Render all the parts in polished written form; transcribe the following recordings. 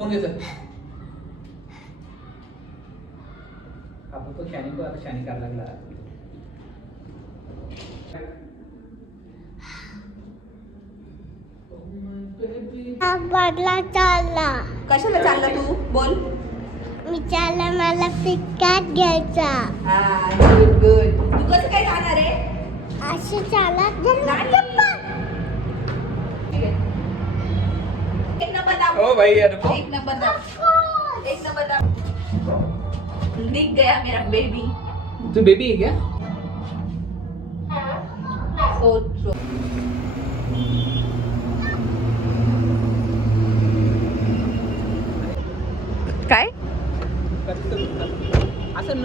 Phone घे sir. आपण तो शानी को आता शानी करायला लागला. बदला चालला. कशाला चालला तू बोल. मी चालला मला पिकात घ्यायचा. हा गुड गुड. तू कसं काय जाणार आहे? अशी चालत एक नंबर दाब. ओ भाई यार एक नंबर दाब. एक नंबर दाब. दिख गया मेरा बेबी. तू बेबी है क्या? सो काय असं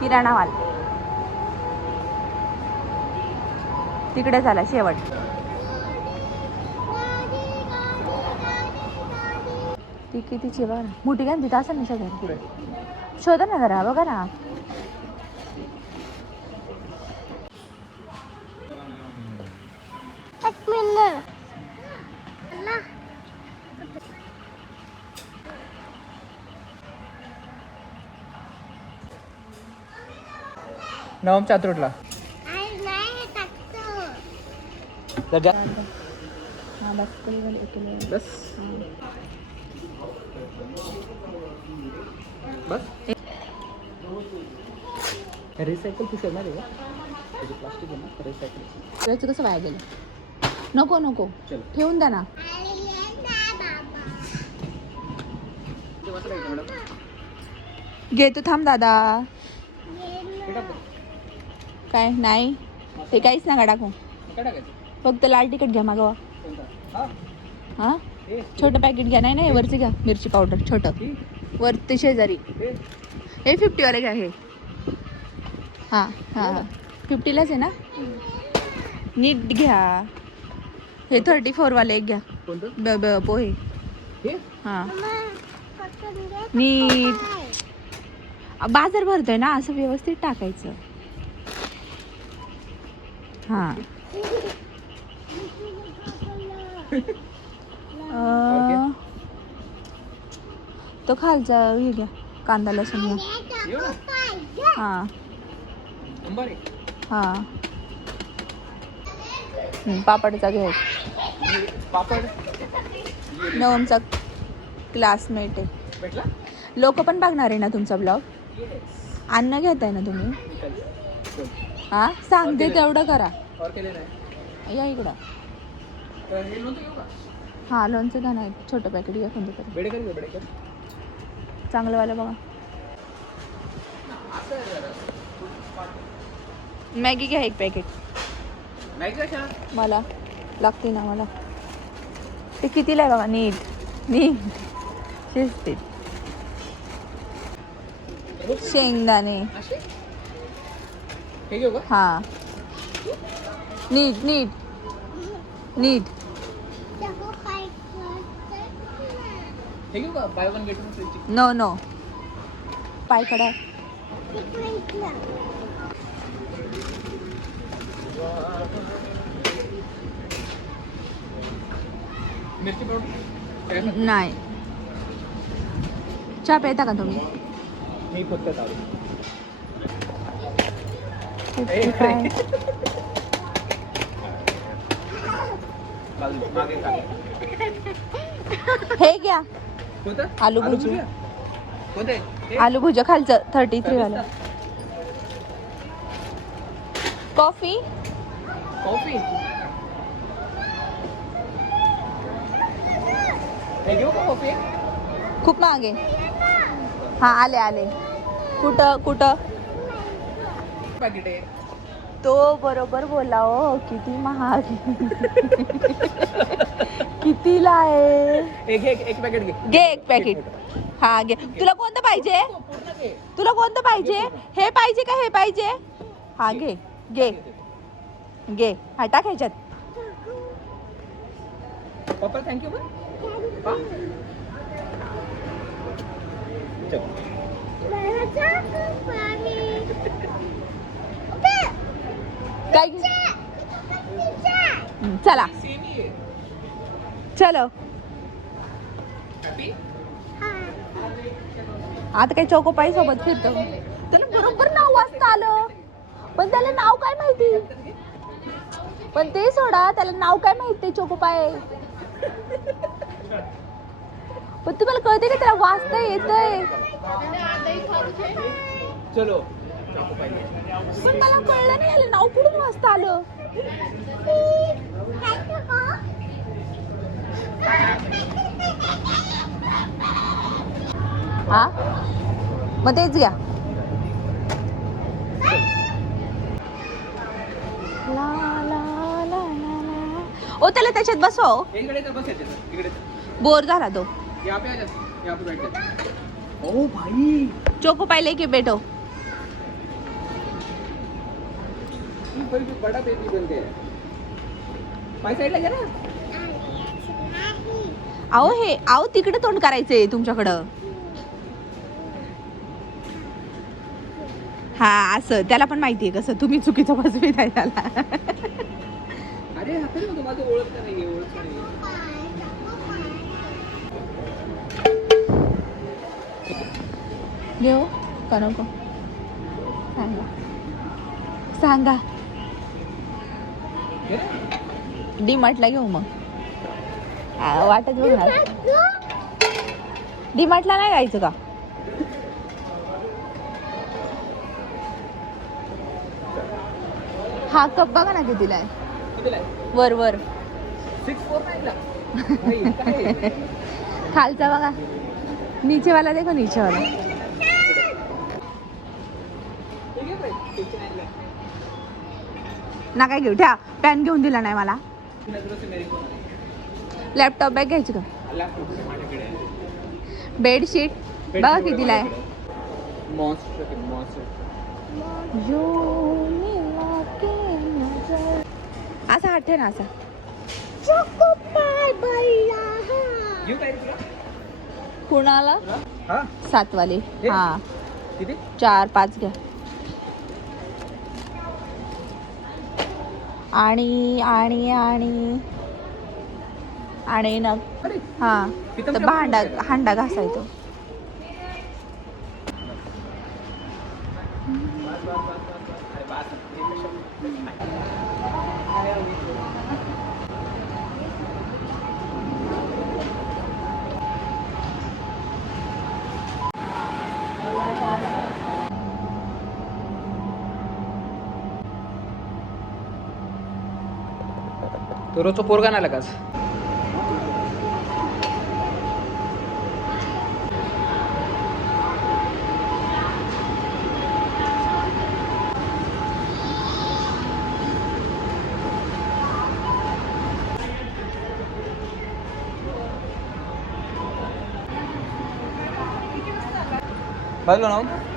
किराणा माल तिकडे झाला शेवट. ती कितीची बघा ना, मोठी काय तिथं असं नाही सगळ्या. शोधा ना जरा, बघा ना. एक मिनिट. नवम चातुर्ला नाही टाकतो. बस बस रिसायकल तू करणार आहे का? प्लास्टिक आहे ना रिसायकल. त्याचं कसं वाया गेलं. नको नको चल ठेवून द्या ना. घेतो थांब दादा. काय नाही ते काहीच नका टाकू. फक्त लाल तिखट घ्या मागवा. हां छोटं पॅकेट घ्या. नाही नाही वरचे घ्या मिरची पावडर छोटं. वरती शेजारी हे 50वाले घ्या. हे हां हां हां 50लाच आहे ना. नीट घ्या. हे 34वाले एक घ्या. पोहे. हां नीट बाजार भरतोय ना असं व्यवस्थित टाकायचं. हां तो खालचा हे घ्या कांदा लसूण घ्या. हां हां पापडचा घ्या. पापड नवमचा क्लासमेट आहे. लोक पण बघणार आहे ना तुमचा ब्लॉग. अन्न घेताय ना तुम्ही. हां सांगते तेवढं करा. या इकडं. हां लोणचं घ्या ना छोटं पॅकेट घ्या कोणतं तरी. चांगलं वाला बघा. मॅगी घ्या एक पॅकेट. मला लागते ना मला. ते कितीला आहे बघा. नीट नीट शिस्तीत. शेंगदाणे हां नीट नीट नीट. नो नो पाय खडा. मिरची पावडर नाही. चहा पेता का तुम्ही? मी फक्त चालू. हे घ्या आलू भुजी. आलू भुजा खालचं 33 वाला. कॉफी कॉफी कॉफी खूप मागे. हां आले आले. कुठं कुठं पॅकेट आहे. तो बरोबर बोला हो. किती महाग. कितीला आहे? एक पॅकेट घे. घे एक पॅकेट. हा घे. तुला कोणतं पाहिजे? तुला कोणतं पाहिजे? हे पाहिजे का हे पाहिजे? हा घे घे घे. हा टाक ह्याच्यात. पप्पा थँक्यू. चल. मला चाकू पाणी. काय चला चलो. आता काही चोकोपाई सोबत फिरतो. त्याला बरोबर नाव वाचता आलं, पण त्याला नाव काय माहिती. पण ते सोडा, त्याला नाव काय माहिती चोकोपाय. पण तुम्हाला कळते का त्याला वाचता येतंय. चलो. पण मला कळलं नाही ह्याला नाव कुठून वाचता आलं. हा मग तेच घ्या. ला ला ला ला. ओ त्याला त्याच्यात बसव. इकडे तर बस येते इकडे. बोर झाला तो. यहाँ पे आ जा. यहाँ पे बैठ जा. ओ भाई. चोकोपाई लेके बैठो. कोई भी बड़ा बेबी बनते हैं. पाय साईडला घ्या ना. अहो तिकडे तोंड करायचंय तुमच्याकडं. हा असं त्याला पण माहितीये कसं तुम्ही चुकीचं बसवीत आहे त्याला. अरे हाते ना तुम्हाला ओळखता नाहीये. ओळखता नाहीये. घेऊ का नको सांगा. सांगा. डी मार्टला घेऊ मग. वाटत बघणार. डी मार्टला नाही जायचं का. हा कप बघा ना कितीला आहे. कितीला आहे? वर वर 649 ला. नाही, काय? खालचा बघा. नीचेवाला देखो नीचेवाला. ठीक आहे बाई. 69 ला. ना काय घेऊ ठ्या. पॅन घेऊन दिला नाही मला. नजरों से मेरी कौन आहे? लॅपटॉप बॅग घ्यायची का. लॅपटॉप माझ्याकडे आहे. बेडशीट बघा कितीला आहे. मॉन्स्टर. मॉन्स्टर. असा हट्टे ना असा. चोकोपाय बाईला घेऊ काय तुला? कुणाला. हा 7 वाले. हे? हा किती? 4-5 घ्या. आणि आणि आणि आणि ना अरे हा किती तर हांडा घासायचो. तो रोजचा पोरगा नाही लगाच. बघलो ना.